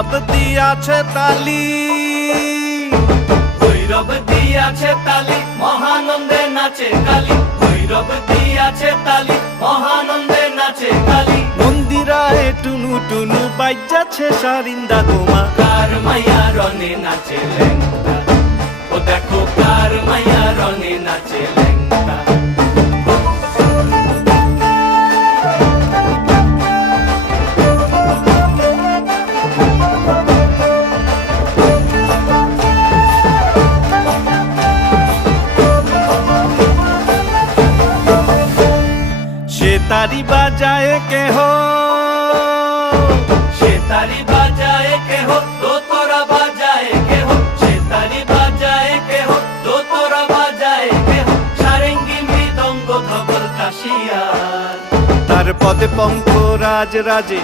ভৈরব দিয়াছে তালি, ভৈরব দিয়াছে তালি, মহানন্দে নাচে কালী। ভৈরব দিয়াছে তালি, মহানন্দে নাচে কালী। মন্দিরায় টুনু টুনু বাজ্যাছে সারিন্দা গোমা। কার মাইয়া রনে নাচে ল্যাংটা, ও দেখো কার মাইয়া রনে নাচে ল্যাংটা। সে তারি বাজায় কেহ, সে তারি বাজায় কেহ, দোতরা বাজায় কেহ। সে তারি বাজায় কেহ, দোতরা বাজায় কেহ। সারেঙ্গি মৃদঙ্গ ধবল কাশিয়ার, তার পদে পঙ্খ রাজ রাজে।